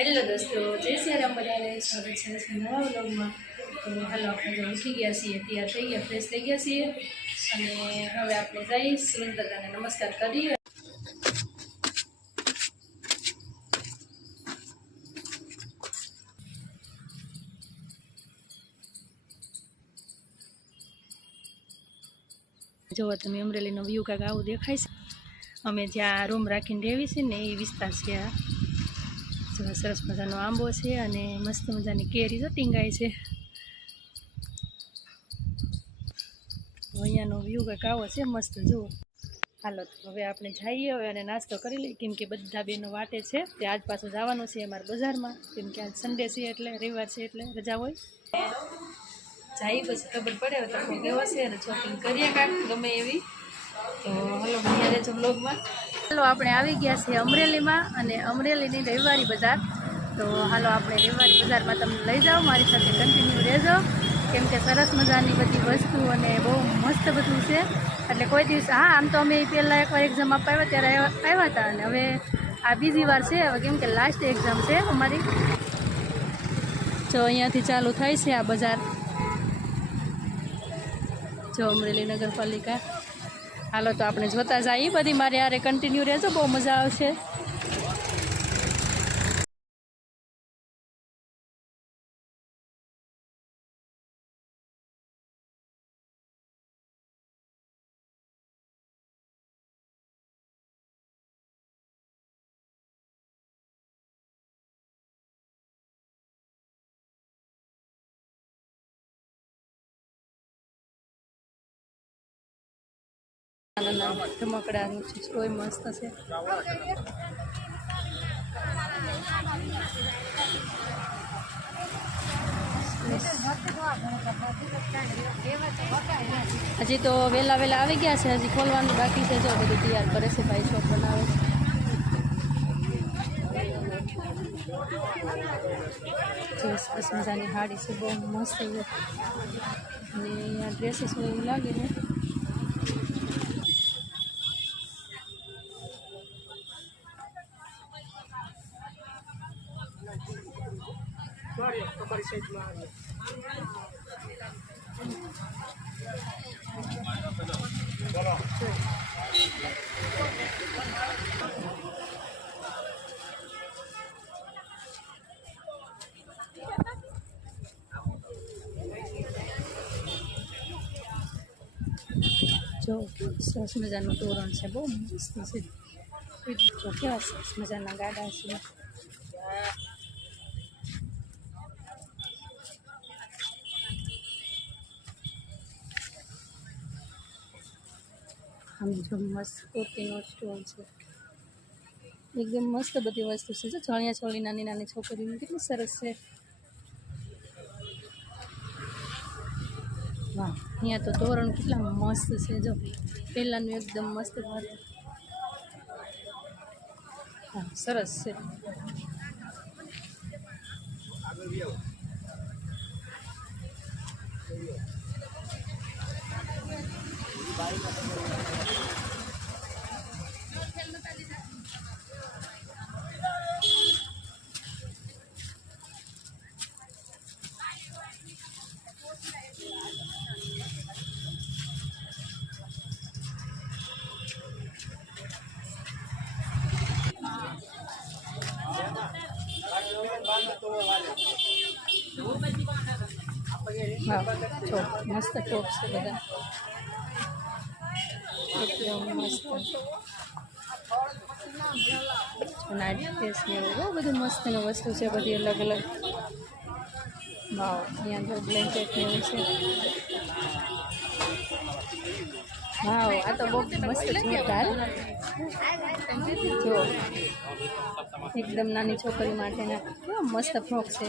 Hello દોસ્તો, જય શ્રી બધાને. સ્વાગત છે નવા વ્લોગમાં. તો હાલો, આપણે ઉઠી ગયા છીએ, તૈયાર થઈ ગયા ફ્રેશ થઈ ગયા છીએ. અને હવે આપણે જઈ સુરેન્દ્રદાને નમસ્કાર કરીએ. જુઓ તમે અમરેલીનો વ્યૂ કાંક આવું દેખાય છે? અમે જ્યાં રૂમ રાખીને રહેવી છે ને, એ વિસ્તાર છે આ. જો સરસ મજાનો આંબો છે અને મસ્ત મજાની કેરી જો ટીંગાય છે. અહીંયાનો વ્યૂ કંઈક આવો છે, મસ્ત જુઓ. હાલો, તો હવે આપણે જઈએ, હવે અને નાસ્તો કરી લઈએ. કેમ કે બધા બેનો વાટે છે, તે આજ પાછું જવાનું છે અમારા બજારમાં. કેમ કે આજ સન્ડે છે એટલે, રવિવાર છે એટલે રજા હોય. જાય પછી ખબર પડે, હવે તકો કેવો છે અને શોપિંગ કરીએ કાંઈક ગમે એવી. તો હલો અહીંયા રહેજો બ્લોગમાં હાલો, આપણે આવી ગયા છીએ અમરેલીમાં અને અમરેલીની રવિવારી બજાર. તો હાલો, આપણે રવિવારી બજારમાં તમને લઈ જાઓ, મારી સાથે કન્ટિન્યુ રહેજો. કેમ કે સરસ મજાની બધી વસ્તુ અને બહુ મસ્ત બધું છે. એટલે કોઈ દિવસ, હા, આમ તો અમે પહેલાં એકવાર એક્ઝામ આપવા આવ્યા, ત્યારે આવ્યા હતા. અને હવે આ બીજી વાર છે. હવે કેમ કે લાસ્ટ એક્ઝામ છે અમારી. જો, અહીંયાથી ચાલુ થાય છે આ બજાર. જો, અમરેલી નગરપાલિકા. હાલો તો આપણે જોતા જઈએ. બધી મારે યારે કન્ટિન્યુ રહેજો. બહુ મજા આવશે. નાના રમકડાનું છે. કોઈ મસ્ત છે. હજી તો વહેલા વહેલા આવી ગયા છે. હજી ખોલવાનું બાકી છે. જો બધું તૈયાર કરે છે ભાઈ શોપ બનાવે છે. જો સરસ મજાની હાડી છે. બહુ મસ્ત છે. અને અહીંયા ડ્રેસીસ એવું લાગે ને જો સરસ મજાનું તોરણ છે બહુ મસ્ત છે જો કેવા સરસ મજાના ગાડા છે આમ જો મસ્ત કુર્તીનો સ્ટોલ છે એકદમ મસ્ત બધી વસ્તુ છે જો ચણિયા ચોળી નાની નાની છોકરીની કેટલી સરસ છે વાહ. અહીંયા તો તોરણ કેટલા મસ્ત છે જો. પહેલાંનું એકદમ મસ્ત હા સરસ છે. મસ્ત ટોપ છે બધા એકદમ મસ્ત નાઇટ ડ્રેસ ને એવું બહુ બધું મસ્ત ને વસ્તુ છે બધી અલગ અલગ વાવ અહીંયા જો બ્લેન્કેટ ને એવું છે વાવ આ તો બહુ મસ્ત જોરદાર જો એકદમ નાની છોકરી માટેના કેવા મસ્ત ફ્રોક છે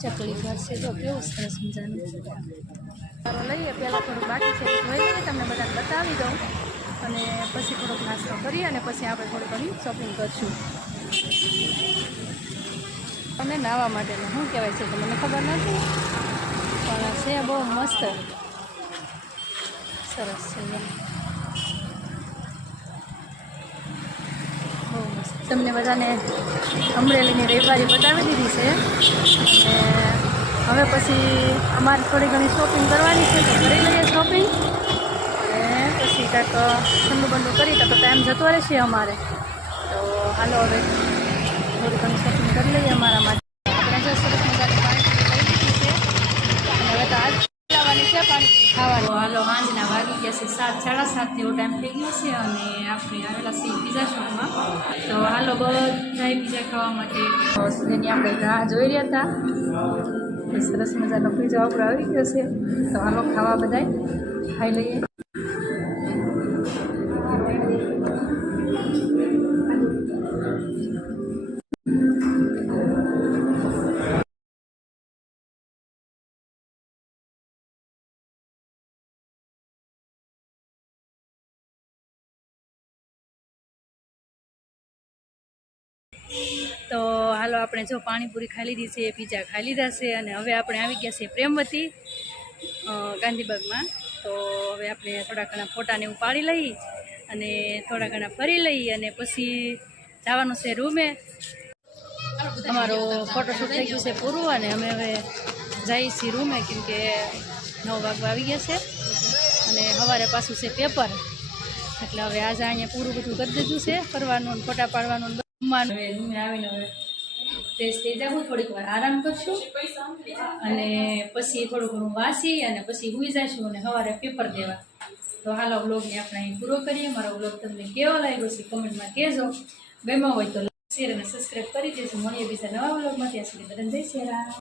ચકલી ઘર છે તો કેવું સરસ મજાનું લઈએ, પહેલાં થોડું બાકી છે જોઈ તમને બધાને બતાવી દઉં. અને પછી થોડોક નાસ્તો કરીએ અને પછી આપણે થોડી ઘણી શોપિંગ કરશું. અને નાવા માટેનું, શું કહેવાય છે, તો મને ખબર નથી, પણ છે બહુ મસ્ત. સરસ છે એમ. બહુ મસ્ત તમને બધાને અમરેલીની રવિવારી બતાવી દીધી છે. અને હવે પછી અમારે થોડી ઘણી શોપિંગ કરવાની છે તો કરી લઈએ શોપિંગ અને પછી કાંક ઠંડુ બંડુ કરી તો ટાઈમ જતો રહેશે અમારે. તો હાલો હવે થોડી ઘણી શોપિંગ કરી લઈએ અમારા માટે. આપણે સરસ મજાની પાણી લઈ લીધી છે. અને હવે તો આજ લાવવાની છે પાણીપુરી. ખાવાનું હાલો સાંજના વાગી ગયા છે સાત, સાડા સાત જેવો ટાઈમ થઈ ગયો છે અને આપણે આવેલા છીએ પીઝા શોપમાં તો હાલો બધા પીઝા ખાવા માટે. જેની આપણે રાહ જોઈ રહ્યા હતા. સરસ મજાનો પીઝા આપણો આવી ગયો છે. તો હાલો ખાવા બધાય. ખાઈ લઈએ. તો હાલો આપણે જો પાણીપુરી ખાઈ લીધી છે, પીઝા ખાઈ લીધા છે અને હવે આપણે આવી ગયા છીએ પ્રેમવતી ગાંધીબાગમાં. તો હવે આપણે થોડા ઘણા ફોટાને એવું પાડી લઈ અને થોડા ઘણા ફરી લઈ અને પછી જવાનું છે રૂમે. અમારો ફોટોશૂટ થઈ ગયું છે પૂરું અને અમે હવે જઈએ છીએ રૂમે કેમ કે નવ વાગવા આવી ગયા છે અને સવારે પાછું છે પેપર. એટલે હવે આજે અહીંયા પૂરું બધું કરી દીધું છે કરવાનું ફોટા પાડવાનું. ને હવે રૂમે આવીને હવે ફ્રેશ થઈ જાઉં થોડીક વાર. આરામ કરશું? અને પછી થોડું ઘણું વાંચી અને પછી હુઈ જશું અને સવારે પેપર દેવા. તો હાલો બ્લોગને આપણે અહીં પૂરો કરીએ. મારો બ્લોગ તમને કેવો લાગ્યો છે કમેન્ટમાં કહેજો. ગમ્યો હોય તો શેર અને સબસ્ક્રાઈબ કરી દેજો. મળીએ બીજા નવા બ્લોગમાં ત્યાં સુધી બધા જય શ્રી